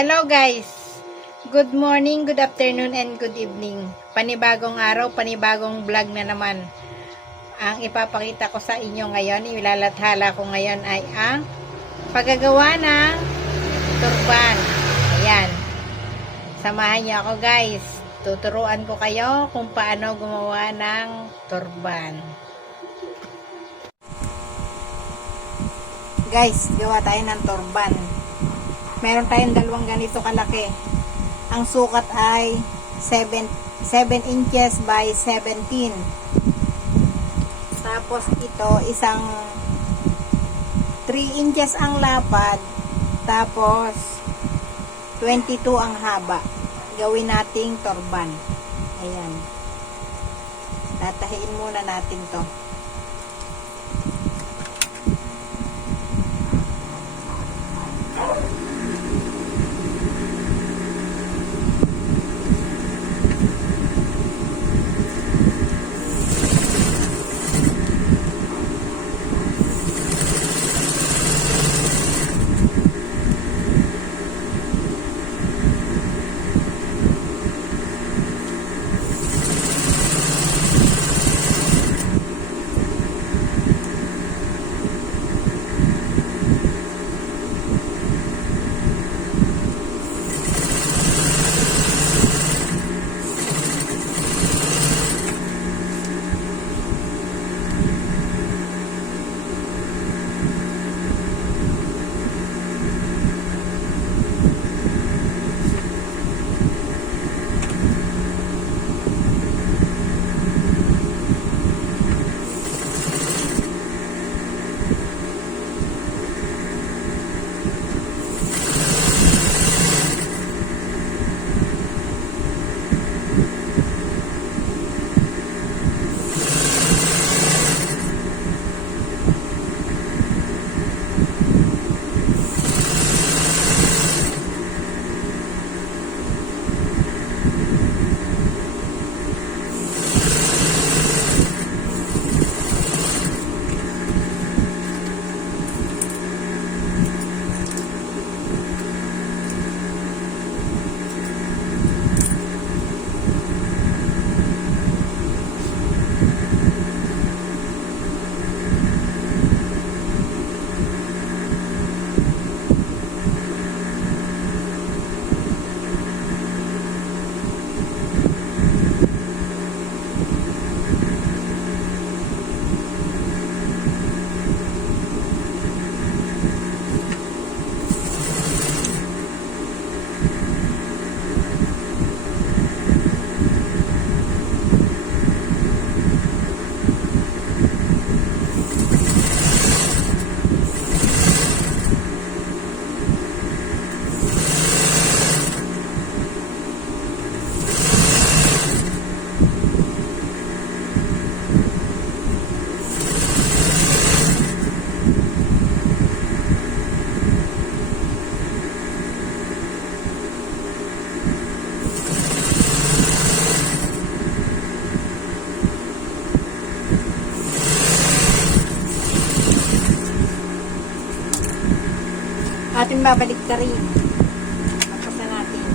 Hello guys! Good morning, good afternoon, and good evening. Panibagong araw, panibagong vlog na naman. Ang ipapakita ko sa inyo ngayon, ilalathala ko ngayon ay ang paggagawa ng turban. Ayan. Samahan niyo ako guys. Tuturuan ko kayo kung paano gumawa ng turban. Guys, gawa tayo ng turban. Meron tayong dalawang ganito kalaki. Ang sukat ay 7 inches by 17. Tapos ito, isang 3 inches ang lapad. Tapos 22 ang haba. Gawin nating turban. Ayan. Tatahiin muna natin to. Ating babalik ka rin. Magpasa natin.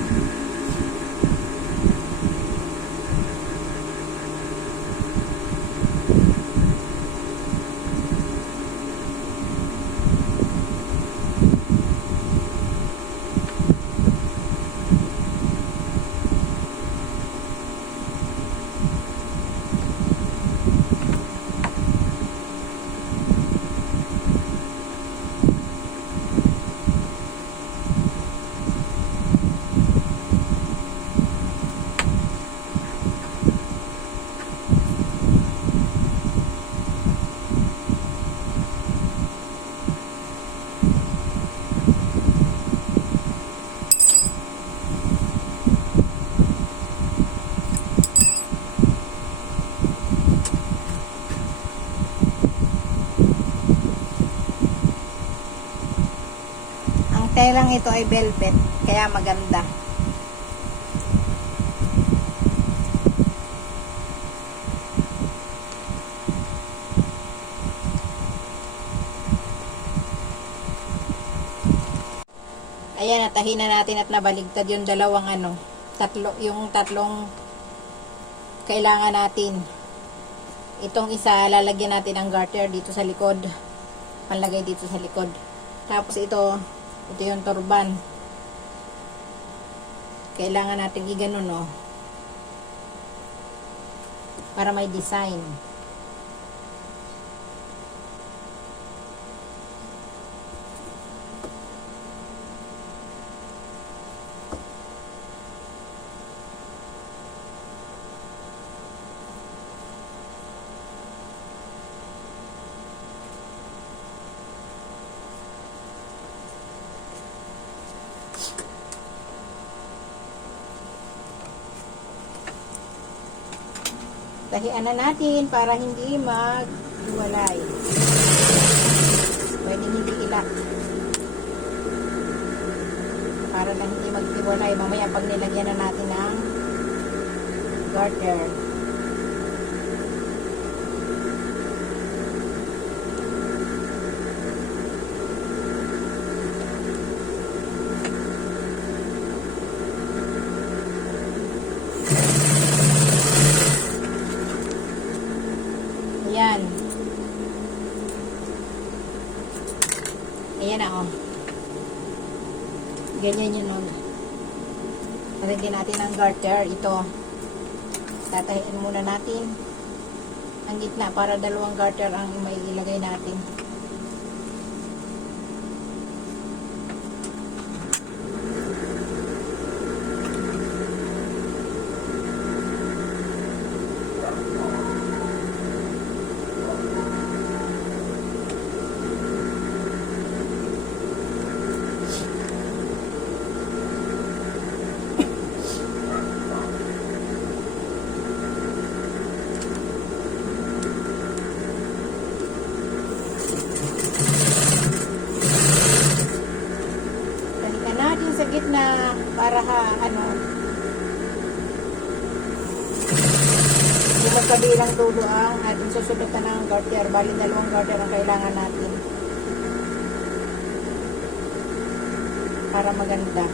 Telang ito ay velvet, kaya maganda. Ayan, natahin na natin at nabaligtad yung dalawang yung tatlong kailangan natin. Itong isa, lalagyan natin ng garter dito sa likod. Panlagay dito sa likod. Tapos ito yung turban. Kailangan natin i-ganon, no? Para may design. Tahian na natin para hindi maghiwalay. Pwede hindi ilak. Para na hindi maghiwalay. Mamaya pag nilagyan na natin ng garter. Ayan. Ayan na, oh. Ganyan yun, oh. Lagyan natin ang garter. Ito. Tatahiin muna natin ang gitna para dalawang garter ang may ilagay natin. Sa gitna para yung magkabilang dulo ang ating susundutan ng garter. Bali, dalawang garter ang kailangan natin para maganda.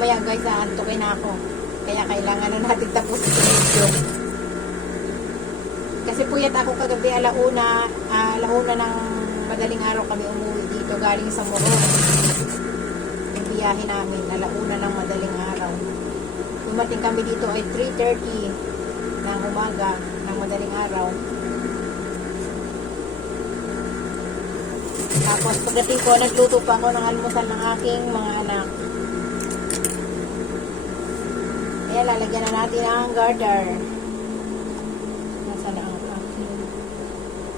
Maya guys, aantukin na ako. Kaya kailangan na natin tapusin yung video. Kasi puyat ako kagabi alauna ng madaling araw kami umuwi dito galing sa Morong. Yung biyahe namin, alauna ng madaling araw. Dumating kami dito ay 3:30 ng umaga ng madaling araw. Tapos pagdating ko, nagluto pa ako ng almusal ng aking mga anak. Kaya lalagyan na natin ang garter. Nasaan na ang aking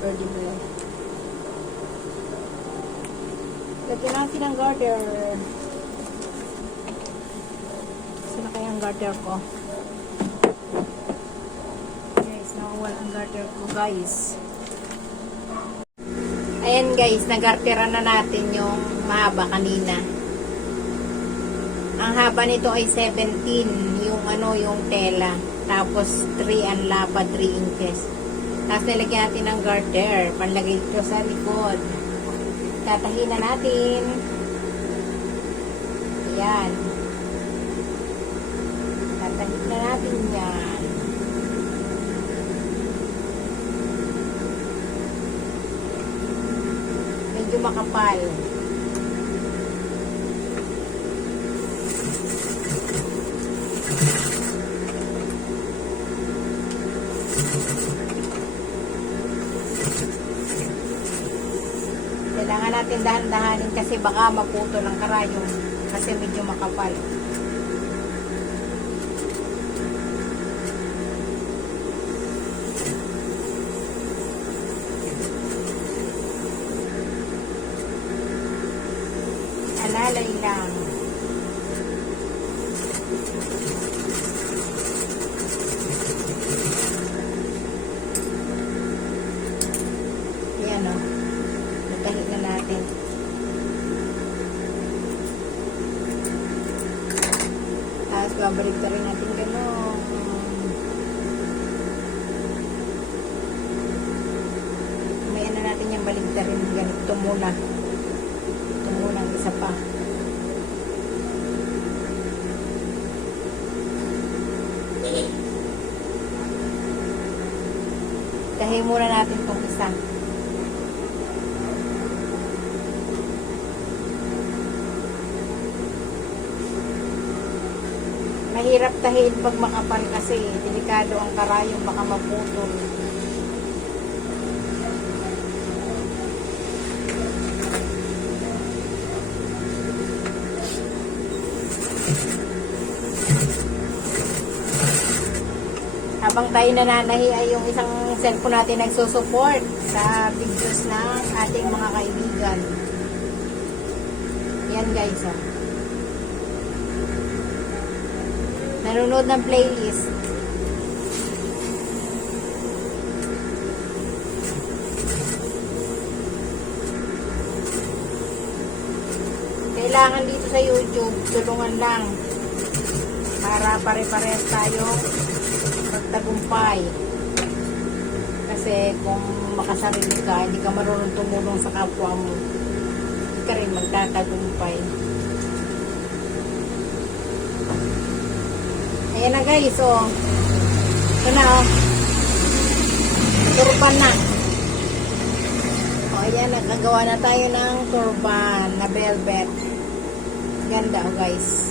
vertible. Lagyan natin ang garter. Saan na kaya ang garter ko? Guys, nawawala ang garter ko guys. Ayan guys, nagarteran na natin yung mahaba kanina. Ang haba nito ay 17 yung tela. Tapos 3 ang lapad, 3 inches. Tapos nilagyan natin ng garter. Panlagay ito sa likod. Tatahin na natin. Ayan. Tatahin na natin yan. Medyo makapal. Kailangan natin dahan-dahanin kasi baka maputo ng karayom kasi medyo makapal. Alalay lang. Ayan o. Natahi na natin. Tapos babalik pa rin natin gano'n. May ano natin yung balik na rin ganito muna. Ito muna ang isa pa. Tahi muna natin itong isa. Mahirap tahiin pag makapal kasi delikado ang karayong, baka maputol. Habang tayo nananahi ay yung isang cellphone natin nagsusupport sa videos ng ating mga kaibigan. Yan guys, oh. Nanonood ng playlist. Kailangan dito sa YouTube, tulungan lang para pare-pares tayo magtagumpay. Kasi kung makasarili ka, hindi ka marunong tumulong sa kapwa mo, hindi ka rin magtatagumpay. Ayan na guys, oh. Ito na, oh. Turban na. Oh, ayan, nagkagawa na tayo ng turban na velvet. Ganda, oh guys.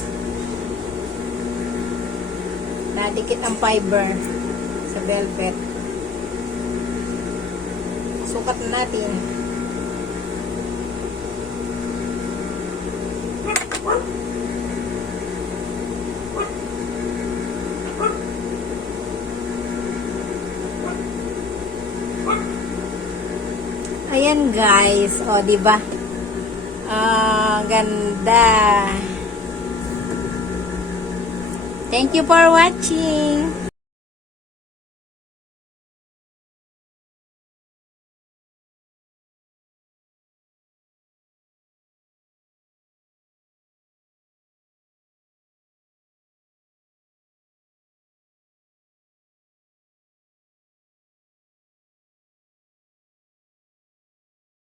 Nadikit ang fiber sa velvet. Sukat na natin. Ayan guys, o di ba? Ganda. Thank you for watching.